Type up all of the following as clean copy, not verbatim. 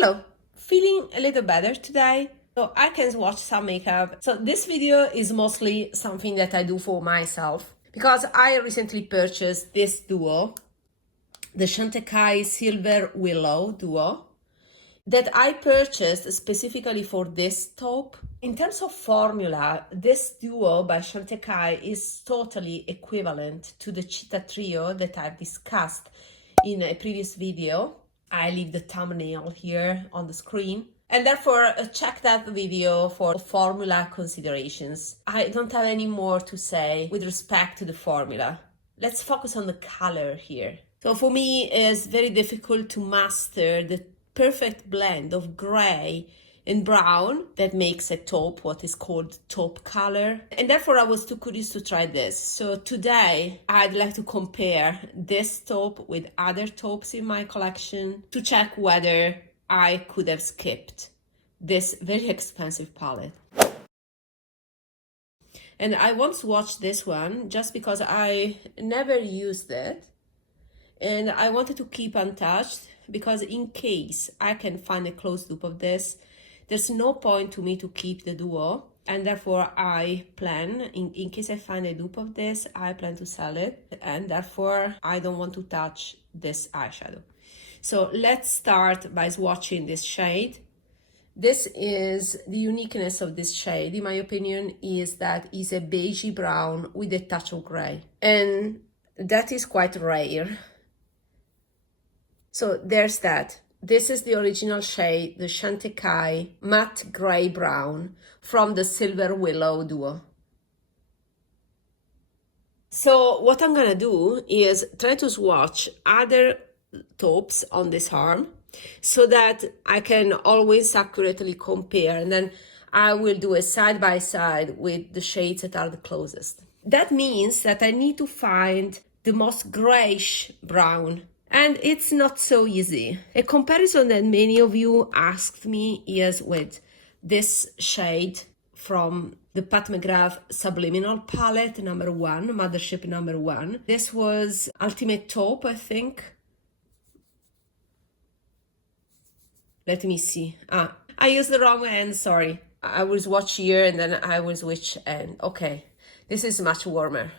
Hello, feeling a little better today, so I can watch some makeup. So this video is mostly something that I do for myself because I recently purchased this duo, the Chantecaille Silver Willow duo, that I purchased specifically for this taupe. In terms of formula, this duo by Chantecaille is totally equivalent to the Cheetah Trio that I've discussed in a previous video. I leave the thumbnail here on the screen. And therefore, check that video for formula considerations. I don't have any more to say with respect to the formula. Let's focus on the color here. So for me, it's very difficult to master the perfect blend of gray and brown that makes a taupe, what is called taupe color. And therefore I was too curious to try this. So today I'd like to compare this taupe with other taupes in my collection to check whether I could have skipped this very expensive palette. And I want to watch this one just because I never used it. And I wanted to keep untouched because in case I can find a close dupe of this, there's no point to me to keep the duo. And therefore I plan, in case I find a dupe of this, I plan to sell it. And therefore I don't want to touch this eyeshadow. So let's start by swatching this shade. This is the uniqueness of this shade, in my opinion, is that it's a beigey brown with a touch of gray. And that is quite rare. So there's that. This is the original shade, the Chantecaille matte gray brown from the Silver Willow duo. So what I'm gonna do is try to swatch other taupes on this arm so that I can always accurately compare, and then I will do a side by side with the shades that are the closest. That means that I need to find the most grayish brown. And it's not so easy. A comparison that many of you asked me is with this shade from the Pat McGrath Subliminal palette, number 1, Mothership number 1. This was Ultimate Taupe, I think. Let me see. I used the wrong end, sorry. I will swatch here and then I will switch end. Okay, this is much warmer.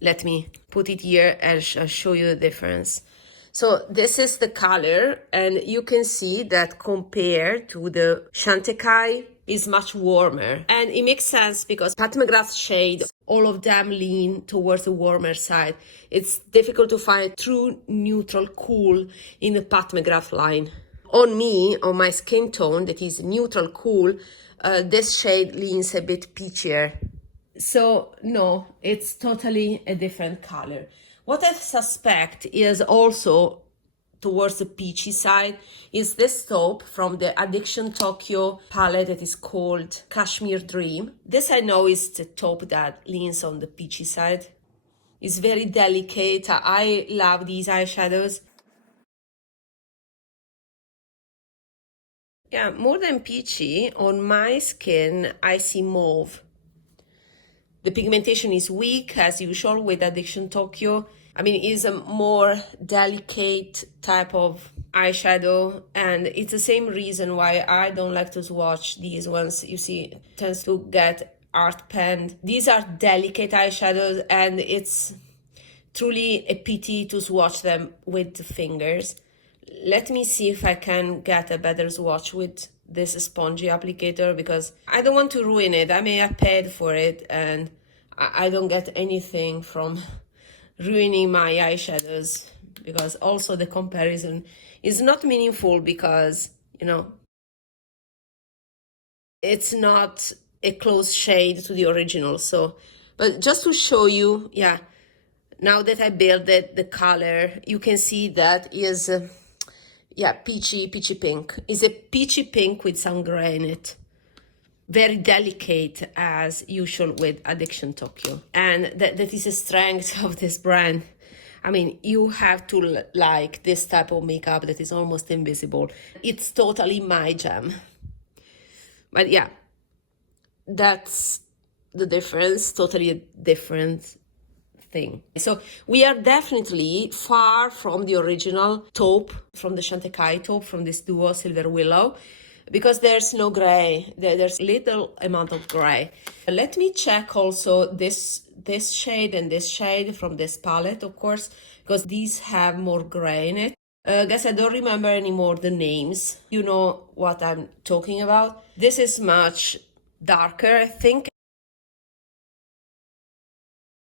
Let me put it here and I'll show you the difference. So this is the color, and you can see that compared to the Chantecaille is much warmer. And it makes sense because Pat McGrath's shades, all of them lean towards the warmer side. It's difficult to find true neutral cool in the Pat McGrath line. On me, on my skin tone that is neutral cool, this shade leans a bit peachier. So no, it's totally a different color. What I suspect is also towards the peachy side is this taupe from the Addiction Tokyo palette that is called Cashmere Dream. This I know is the taupe that leans on the peachy side. It's very delicate. I love these eyeshadows. Yeah, more than peachy, on my skin I see mauve. The pigmentation is weak as usual with Addiction Tokyo. I mean, it's a more delicate type of eyeshadow, and it's the same reason why I don't like to swatch these ones. You see, it tends to get art penned. These are delicate eyeshadows, and it's truly a pity to swatch them with the fingers. Let me see if I can get a better swatch with this spongy applicator because I don't want to ruin it. I may have paid for it, and I don't get anything from ruining my eyeshadows, because also the comparison is not meaningful because, you know, it's not a close shade to the original. So, but just to show you, yeah, now that I built it, the color, you can see that is, yeah, peachy pink. It's a peachy pink with some gray in it. Very delicate as usual with Addiction Tokyo. And that is a strength of this brand. I mean, you have to like this type of makeup that is almost invisible. It's totally my jam. But yeah, that's the difference, totally a different thing. So we are definitely far from the original taupe, from the Chantecaille taupe, from this duo Silver Willow, because there's no gray. There's little amount of gray. Let me check also this shade and this shade from this palette, of course, because these have more gray in it. Guys, I don't remember anymore the names. You know what I'm talking about. This is much darker, I think.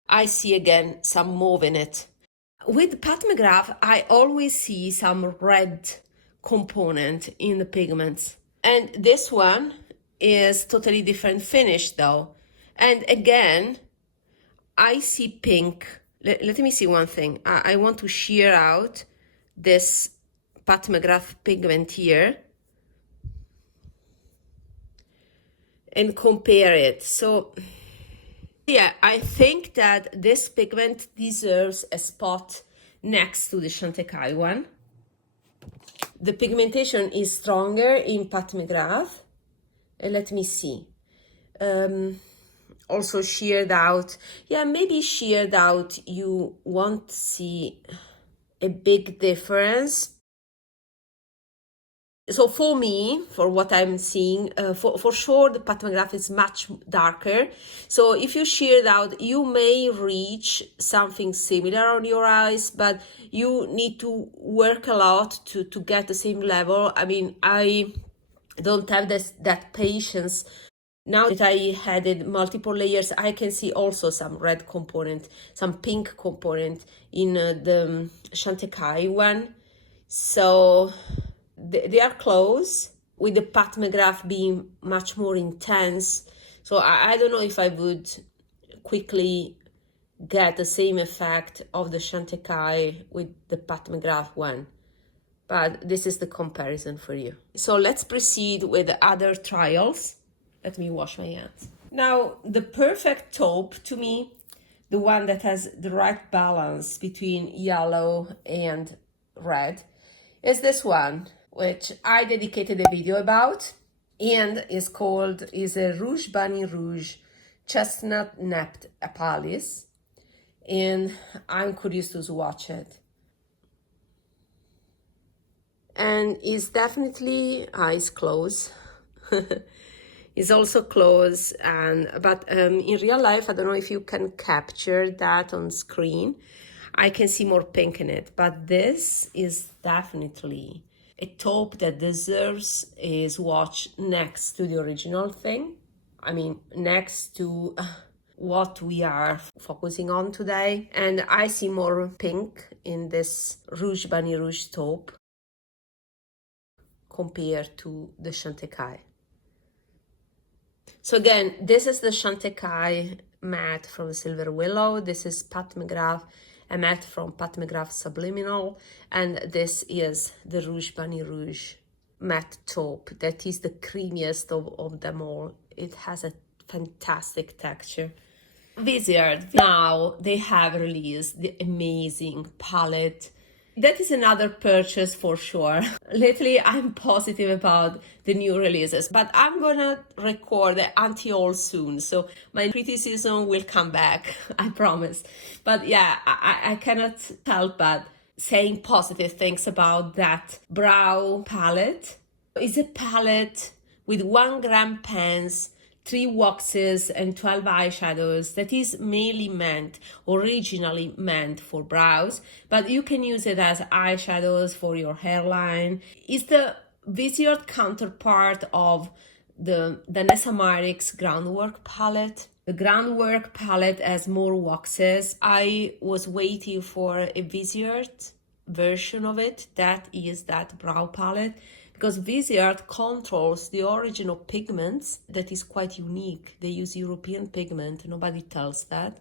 I see again some mauve in it. With Pat McGrath, I always see some red component in the pigments. And this one is totally different finish though. And again, I see pink. Let me see one thing. I want to shear out this Pat McGrath pigment here and compare it. So yeah, I think that this pigment deserves a spot next to the Chantecaille one. The pigmentation is stronger in Pat McGrath. Let me see. Also sheared out. Yeah, maybe sheared out you won't see a big difference. So for me, for what I'm seeing, for sure the Pat McGrath is much darker. So if you sheared out, you may reach something similar on your eyes, but you need to work a lot to get the same level. I mean, I don't have that patience. Now that I added multiple layers, I can see also some red component, some pink component in the Chantecaille one. So they are close, with the Pat McGrath being much more intense. So I don't know if I would quickly get the same effect of the Chantecaille with the Pat McGrath one. But this is the comparison for you. So let's proceed with the other trials. Let me wash my hands. Now, the perfect taupe to me, the one that has the right balance between yellow and red, is this one, which I dedicated a video about, and is a Rouge Bunny Rouge Chestnut Napped Apalis, and I'm curious to swatch it. And it's definitely eyes closed. It's also close, but in real life, I don't know if you can capture that on screen. I can see more pink in it, but this is definitely a taupe that deserves a swatch next to the original thing. I mean, next to what we are focusing on today. And I see more pink in this Rouge Bunny Rouge taupe compared to the Chantecaille. So again, this is the Chantecaille matte from the Silver Willow. This is Pat McGrath, a matte from Pat McGrath Subliminal. And this is the Rouge Bunny Rouge matte taupe. That is the creamiest of them all. It has a fantastic texture. Viseart, now they have released the amazing palette. That is another purchase for sure. Lately, I'm positive about the new releases, but I'm gonna record the anti-haul soon, so my criticism will come back, I promise. But yeah, I cannot help but saying positive things about that brow palette. It's a palette with 1 gram pens, 3 waxes and 12 eyeshadows that is originally meant for brows, but you can use it as eyeshadows for your hairline. It's the Viseart counterpart of the Vanessa Marix Groundwork palette. The Groundwork palette has more waxes. I was waiting for a Viseart version of it. That is that brow palette, because Viseart controls the origin of pigments that is quite unique. They use European pigment, nobody tells that.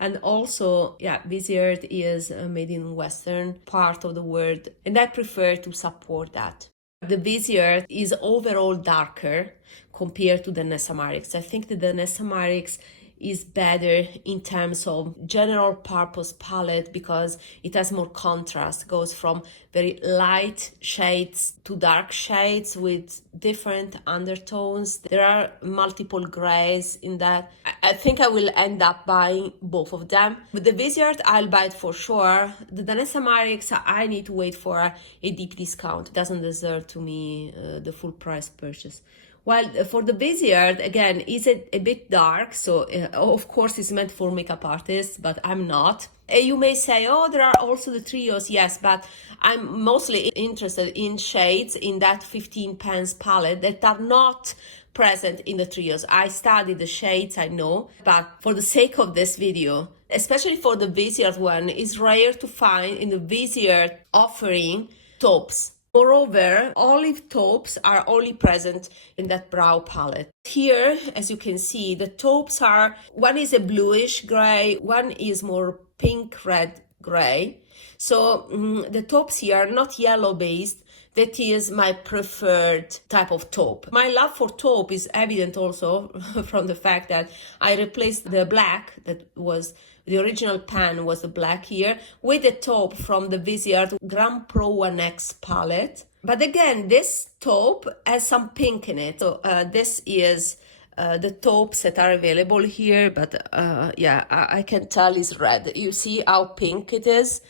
And also, yeah, Viseart is made in Western part of the world, and I prefer to support that. The Viseart is overall darker compared to the Vanessa Marix. I think the Vanessa Marix is better in terms of general purpose palette because it has more contrast, goes from very light shades to dark shades with different undertones. There are multiple grays in that. I think I will end up buying both of them. With the Viseart, I'll buy it for sure. The Danessa Marix, I need to wait for a deep discount. It doesn't deserve to me the full price purchase. While for the Viseart, again, is it a bit dark? So of course it's meant for makeup artists, but I'm not. You may say, oh, there are also the trios. Yes, but I'm mostly interested in shades in that 15 pans palette that are not present in the trios. I studied the shades, I know, but for the sake of this video, especially for the Viseart one, it's rare to find in the Viseart offering taupes. Moreover, olive taupes are only present in that brow palette. Here, as you can see, the taupes are, one is a bluish gray, one is more pink red gray. So the taupes here are not yellow based. That is my preferred type of taupe. My love for taupe is evident also from the fact that I replaced the black that was the original pan was the black here with the taupe from the Viseart Grand Pro 1X palette. But again, this taupe has some pink in it. So this is the taupes that are available here. But yeah, I can tell it's red. You see how pink it is?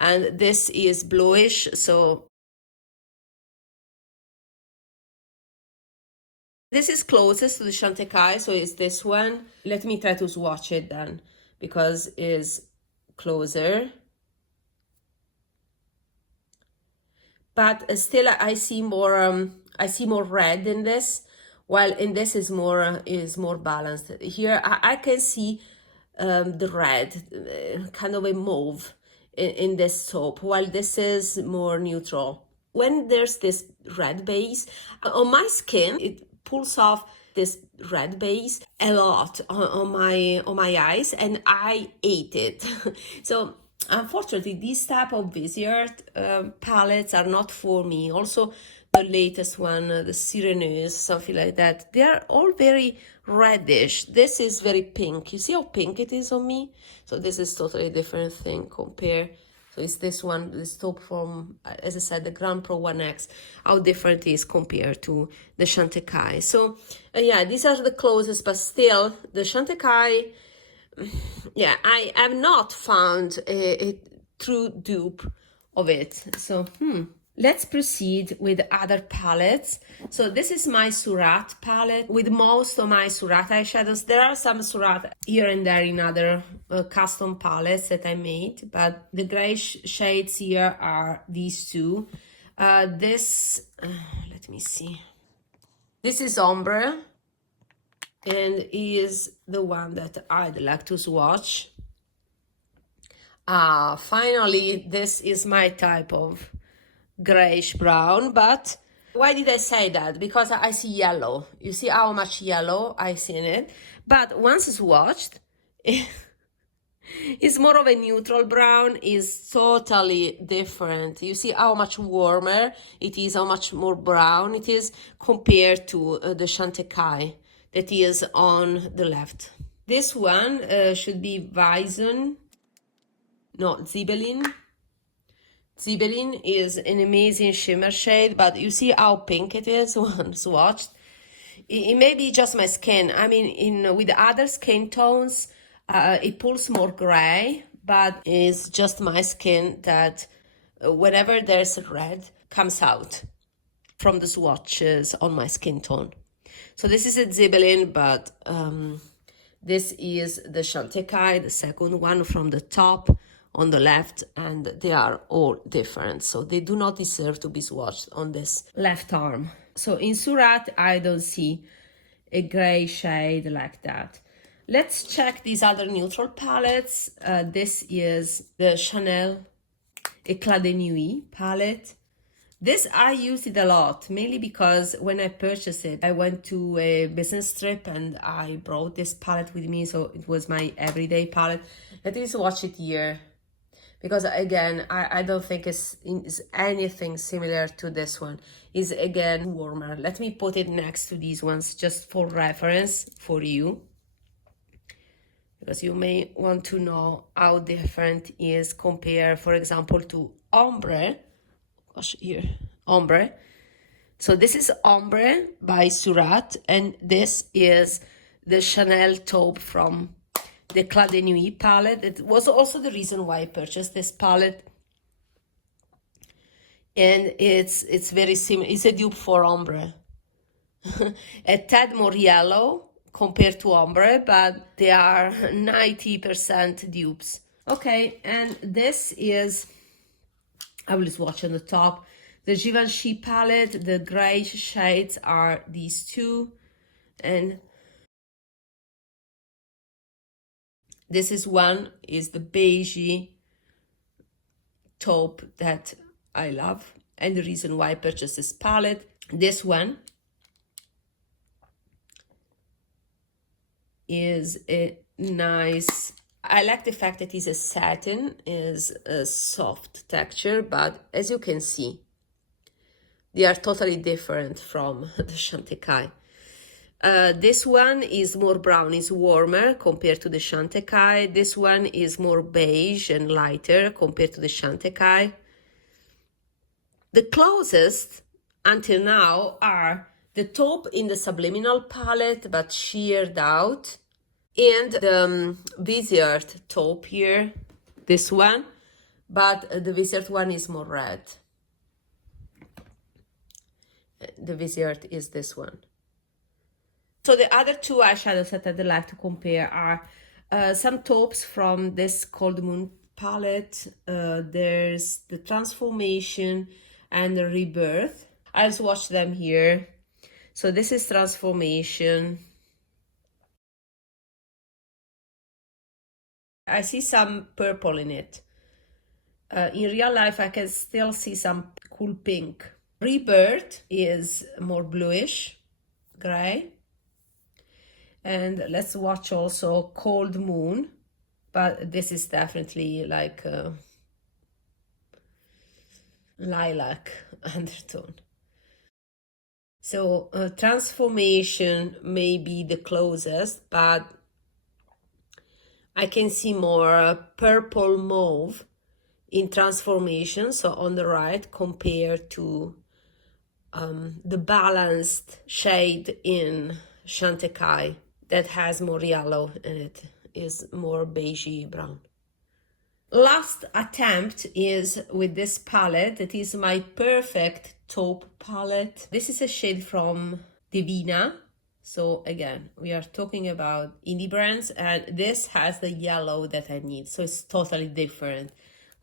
And this is bluish. So this is closest to the Chantecaille, so it's this one. Let me try to swatch it then, because it's closer. But still, I see more red in this, while in this is more balanced. Here, I can see the red, kind of a mauve in this taupe, while this is more neutral. When there's this red base on my skin, it pulls off this red base a lot on my eyes, and I hate it. So unfortunately, these type of Viseart palettes are not for me. Also, the latest one, the Sireneuse, something like that, they are all very reddish. This is very pink. You see how pink it is on me? So this is totally different thing compared. So it's this one, this taupe from, as I said, the Grand Pro 1X, how different it is compared to the Chantecaille. So yeah, these are the closest, but still, the Chantecaille, yeah, I have not found a true dupe of it. So, let's proceed with other palettes. So this is my Surratt palette with most of my Surratt eyeshadows. There are some Surratt here and there in other custom palettes that I made, but the Greyish shades here are these two. Let me see. This is Ombre, and is the one that I'd like to swatch. Finally, this is my type of grayish brown. But why did I say that? Because I see yellow. You see how much yellow I see in it. But once swatched, it's more of a neutral brown, is totally different. You see how much warmer it is, how much more brown it is compared to the Chantecaille that is on the left. This one should be Zibelin. Zibelin is an amazing shimmer shade, but you see how pink it is once swatched. It may be just my skin. I mean, with other skin tones, it pulls more gray, but it's just my skin that whenever there's red, comes out from the swatches on my skin tone. So this is a Zibelin, but this is the Chantecaille, the second one from the top on the left, and they are all different, so they do not deserve to be swatched on this left arm. So in Surratt, I don't see a gray shade like that. Let's check these other neutral palettes. This is the Chanel Eclat de Nuit palette. This, I used it a lot, mainly because when I purchased it, I went to a business trip and I brought this palette with me, so it was my everyday palette. Let me swatch it here, because again, I don't think it's anything similar to this one. It's again warmer. Let me put it next to these ones just for reference for you, because you may want to know how different it is compared, for example, to Ombre. Gosh, here, Ombre. So this is Ombre by Surratt, and this is the Chanel taupe from the Eclat de Nuit palette. It was also the reason why I purchased this palette. And it's very similar. It's a dupe for ombre. A tad more yellow compared to ombre, but they are 90% dupes. Okay, and this is, I will swatch on the top, the Givenchy palette. The gray shades are these two, and this is one is the beigey taupe that I love, and the reason why I purchased this palette. This one is a nice, I like the fact that it's a satin, is a soft texture, but as you can see, they are totally different from the Chantecaille. This one is more brown, is warmer compared to the Chantecaille. This one is more beige and lighter compared to the Chantecaille. The closest until now are the taupe in the Subliminal palette, but sheared out, and the Viseart taupe here, this one, but the Viseart one is more red. The Viseart is this one. So the other two eyeshadows that I'd like to compare are some taupes from this Cold Moon palette. There's the Transformation and the Rebirth. I'll swatch them here. So this is Transformation. I see some purple in it. In real life, I can still see some cool pink. Rebirth is more bluish, gray. And let's watch also Cold Moon, but this is definitely like a lilac undertone. So Transformation may be the closest, but I can see more purple mauve in Transformation, so on the right, compared to the balanced shade in Chantecaille that has more yellow and it is more beigey brown. Last attempt is with this palette. It is my perfect taupe palette. This is a shade from Devinah. So again, we are talking about indie brands, and this has the yellow that I need. So it's totally different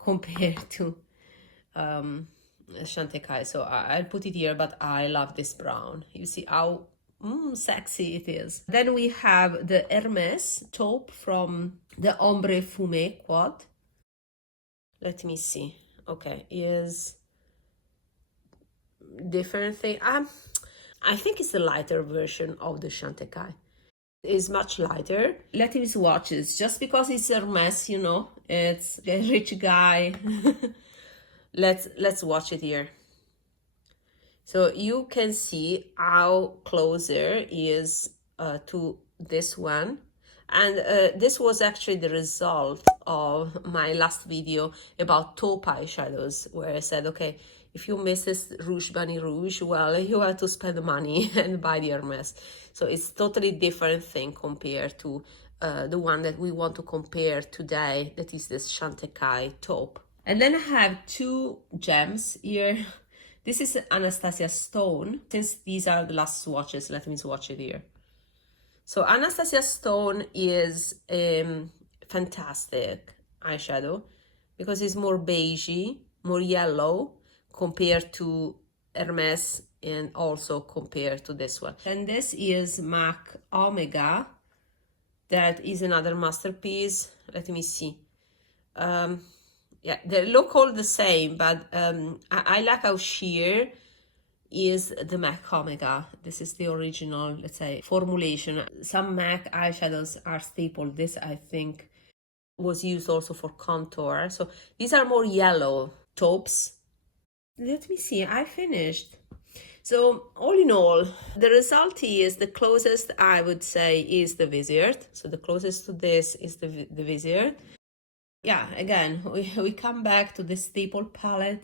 compared to Chantecaille. So I'll put it here, but I love this brown. You see how sexy it is. Then we have the Hermes taupe from the Ombre Fumé quad. Let me see. Okay, is different thing. I think it's the lighter version of the Chantecaille. It's much lighter. Let me swatch it. Just because it's Hermes, you know, it's a rich guy. Let's watch it here. So you can see how closer is to this one. And this was actually the result of my last video about taupe eyeshadows, where I said, okay, if you miss this Rouge Bunny Rouge, well, you have to spend money and buy the Hermes. So it's totally different thing compared to the one that we want to compare today, that is this Chantecaille taupe. And then I have two gems here. This is Anastasia Stone. Since these are the last swatches, let me swatch it here. So Anastasia Stone is a fantastic eyeshadow because it's more beigey, more yellow compared to Hermes and also compared to this one. And this is MAC Omega. That is another masterpiece. Let me see. Yeah, they look all the same, but I like how sheer is the MAC Omega. This is the original, let's say, formulation. Some MAC eyeshadows are staple. This, I think, was used also for contour. So these are more yellow taupes. Let me see, I finished. So all in all, the result is the closest I would say is the Viseart. So the closest to this is the Viseart. Yeah, again, we come back to the staple palette.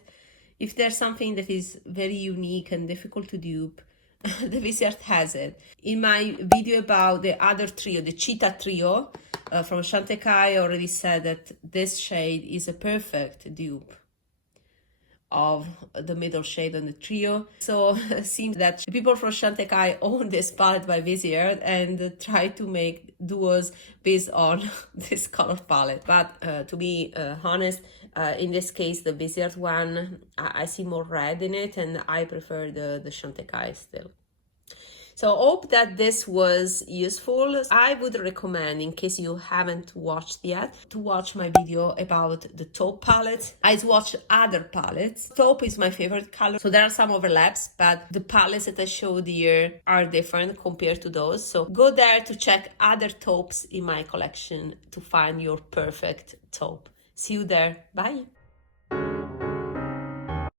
If there's something that is very unique and difficult to dupe, the Viseart has it. In my video about the other trio, the Cheetah trio from Chantecaille, I already said that this shade is a perfect dupe of the middle shade on the trio. So it seems that people from Chantecaille own this palette by Viseart and try to make duos based on this color palette. But to be honest, in this case, the Viseart one, I see more red in it, and I prefer the Chantecaille still. So I hope that this was useful. I would recommend, in case you haven't watched yet, to watch my video about the taupe palette. I watched other palettes. Taupe is my favorite color, so there are some overlaps, but the palettes that I showed here are different compared to those. So go there to check other taupes in my collection to find your perfect taupe. See you there. Bye.